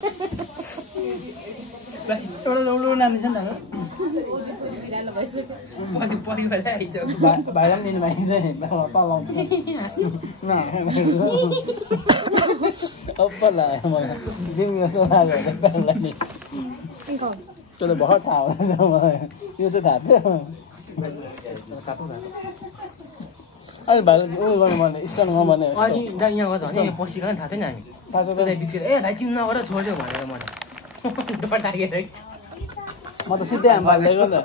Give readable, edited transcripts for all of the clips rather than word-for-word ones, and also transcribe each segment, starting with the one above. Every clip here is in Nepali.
एउटा लौलो नानी छ नि भाइलाई पनि दिनु भाइ चाहिँ पलाउँछ तर भर्खर थाहा हुन्छ मलाई यो चाहिँ थाहा थियो अहिले भाइले उयो गर्नुपर्ने स्ट्यान्ड गर्नुपर्ने अनि यहाँ गर्छ भने पसिक थाहा छैन हामी त्यता बिचेर ए भाइ तिमी नगर छोड्छौ भनेर मलाई डर लागेर म त सिधै हामी भाइलाई गर्दा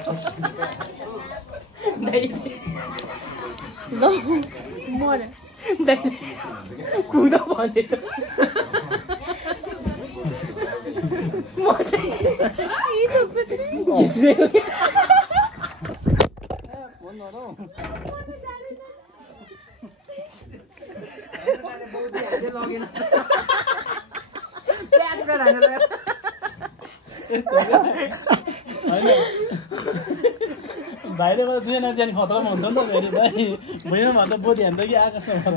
कुद भन्दै भाइले गर्दा दुईजना जाने खतरामा हुन्छ नि त फेरि भाइ भुइँमा भन्दा बोधी हान्छ कि आकाशमा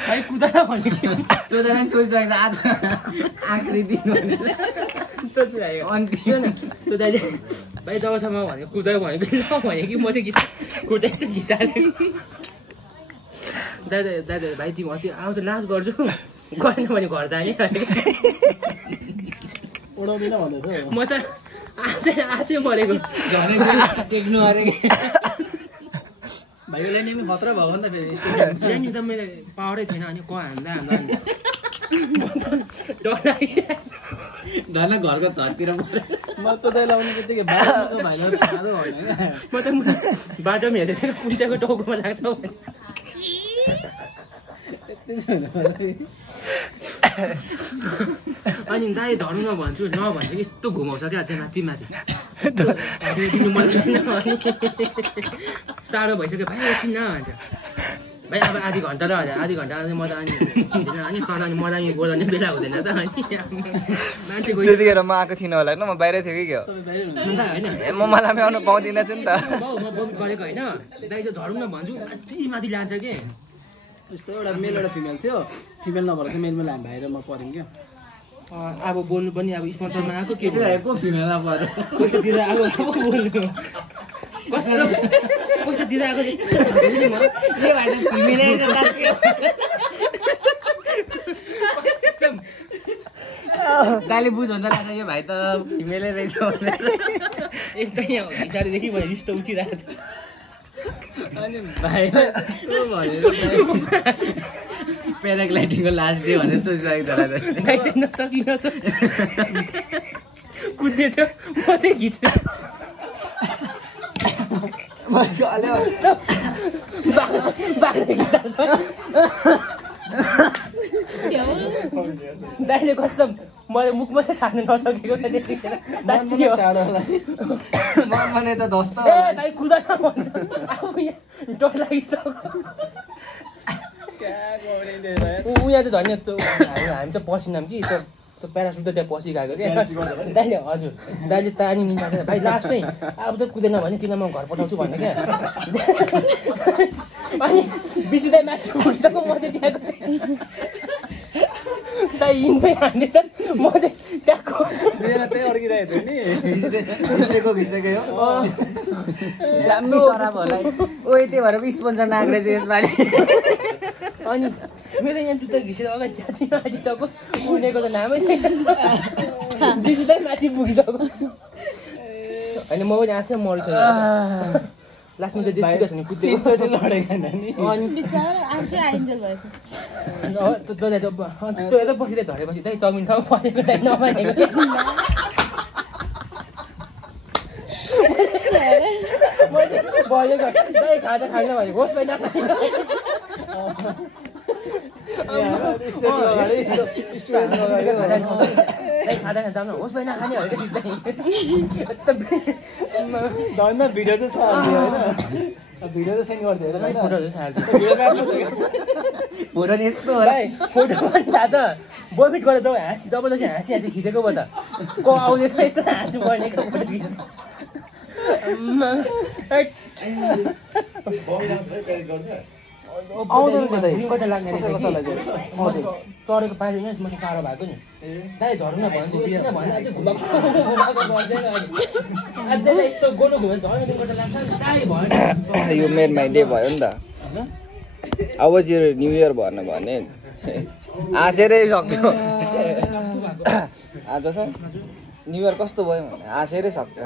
भाइ कुदाएर भनेको त्यो त नै सोचिरहेको आज आखिरी दिन त्यो दाइले भाइ जबसम्म भनेको कुदायो भनेको ल भने कि म चाहिँ खुट्टा चाहिँ घिसालेँ दादा दादा भाइ तिमी अस्ति आउँछ लास गर्छु गरेन भने घर जाने उडाउँदिन भन्दैछ म त आशै मरेको टेक्नु अरे भाइलाई नि खतरा भएको नि त फेरि नि त मेरो पावरै थिएन अनि क हान्दा हान्दा डर लाग्यो धन घरको छततिर म त दाइ लाउने बित्तिकै भाइलाई साह्रो होइन म त बाटोमा हेरेर कुन चाहिँको टाउकोमा लाग्छ अनि दाइ झर्नु नभन्छु नभन्छ कि यस्तो घुमाउँछ क्या चाहिँ माथि माथि साह्रो भइसक्यो भाइ एकछिन न भन्छ भाइ अब आधी घन्टा ल आधी घन्टा म त अनि अनि तर अनि मलाई बोलाउने बेला हुँदैन त अनि मान्छे गयो त्यतिखेर म आएको थिइनँ होला होइन म बाहिरै थिएँ कि क्या होइन म मलाई आउनु पाउँदिनँ छु नि त म बोमिट गरेको होइन दाइ चाहिँ झरौँ न भन्छु माथि माथि लान्छ कि यस्तो एउटा मेल एउटा फिमेल थियो फिमेल नभएर चाहिँ मेल हामी भाइ र म पऱ्यौँ क्या अब बोल्नु पनि अब स्पोन्सरमा आएको के को फिमेलमा पऱ्यो पैसा दिएर आएको बोल्नु कस्तो पैसा दिएर आएको दाइले बुझ हुन्छ लाग्छ यो भाइ त फिमेलै रहेछ एकदम यहाँ हिसाबदेखि मैले यस्तो उठिरहेको थियो अनि भाइ प्याराग्लाइडिङको लास्ट डे भनेर सोचिरहेको छ नसकि कुद्ने थियो म चाहिँ खिच्छु दाइले कसम मैले मुख मात्रै छाड्नु नसकेको भने त धस्त दाइ कुदा भन्छ अब यहाँ डर लागिसक्यो उहाँ चाहिँ झन् हामी चाहिँ पसिनाम कि त्यो प्यारासुट त त्यहाँ पसिगएको क्या दाइले हजुर दाइले तानी निकाल्छ भाइ लास्टै अब चाहिँ कुदेन भने तिनीलाई म घर पठाउँछु भन्ने क्या अनि बिसुदाइ माथि उठिसक्यो म चाहिँ त्यहाँको दाइ हिँड्दै हान्दैछ म चाहिँ त्यहाँको त्यही अड्किरहेको थियो नि घिसेकै हो दामी सराब होला ओइ त्यही भएर स्पोन्सर नाग्रेछ यसपालि अनि मेरो यहाँ जुत्ता घिसेर अगाडि जाति आँटिसक्यो उडेको त नामै छैन बिसुदाइ माथि पुगिसक्यो होइन म पनि आशै मर्छु लास्टमा चाहिँ जेसुकै छ नि कुद्दै लडेको नि अनि त्यो यता बसिँदै झरेपछि दाइ चौमिन ठाउँ परेको दाइ नभनेको बलेको दाइ खाजा खाइन भने होस् भाइ नखाने खाँदा खान्छ होस् भाइ नखाने भनेको सिधै भिडियो चाहिँ छ होइन भिडियो चाहिँ सेन्ड गरिदियो फोटो नि यस्तो होला फोटो पनि थाहा छ बोमिट गरेर जब जबरजस्ती हाँसी खिचेको भयो त को आउँदैछ यस्तो हाँस्नु पर्ने फोटो खिच्नु आउँदो रहेछ दाइ भुइँबाट लाग्ने रहेछ कि। कसैलाई चाहिँ हजुर चढेको 5 मिनट म साह्रो भएको नि दाइ झर्न भन्छु एकछिन भन्दा अझै घुमाएको गर्छ नि अझै यस्तो गोलो घुमेर झर्न दिनबाट लाग्छ नि दाइ भयो यो मेड माई डे भयो नि त अब चाहिँ न्यु इयर भन्नु भने हाँसेरै सक्यो आज सर न्यु इयर कस्तो भयो भने हाँसेरै सक्यो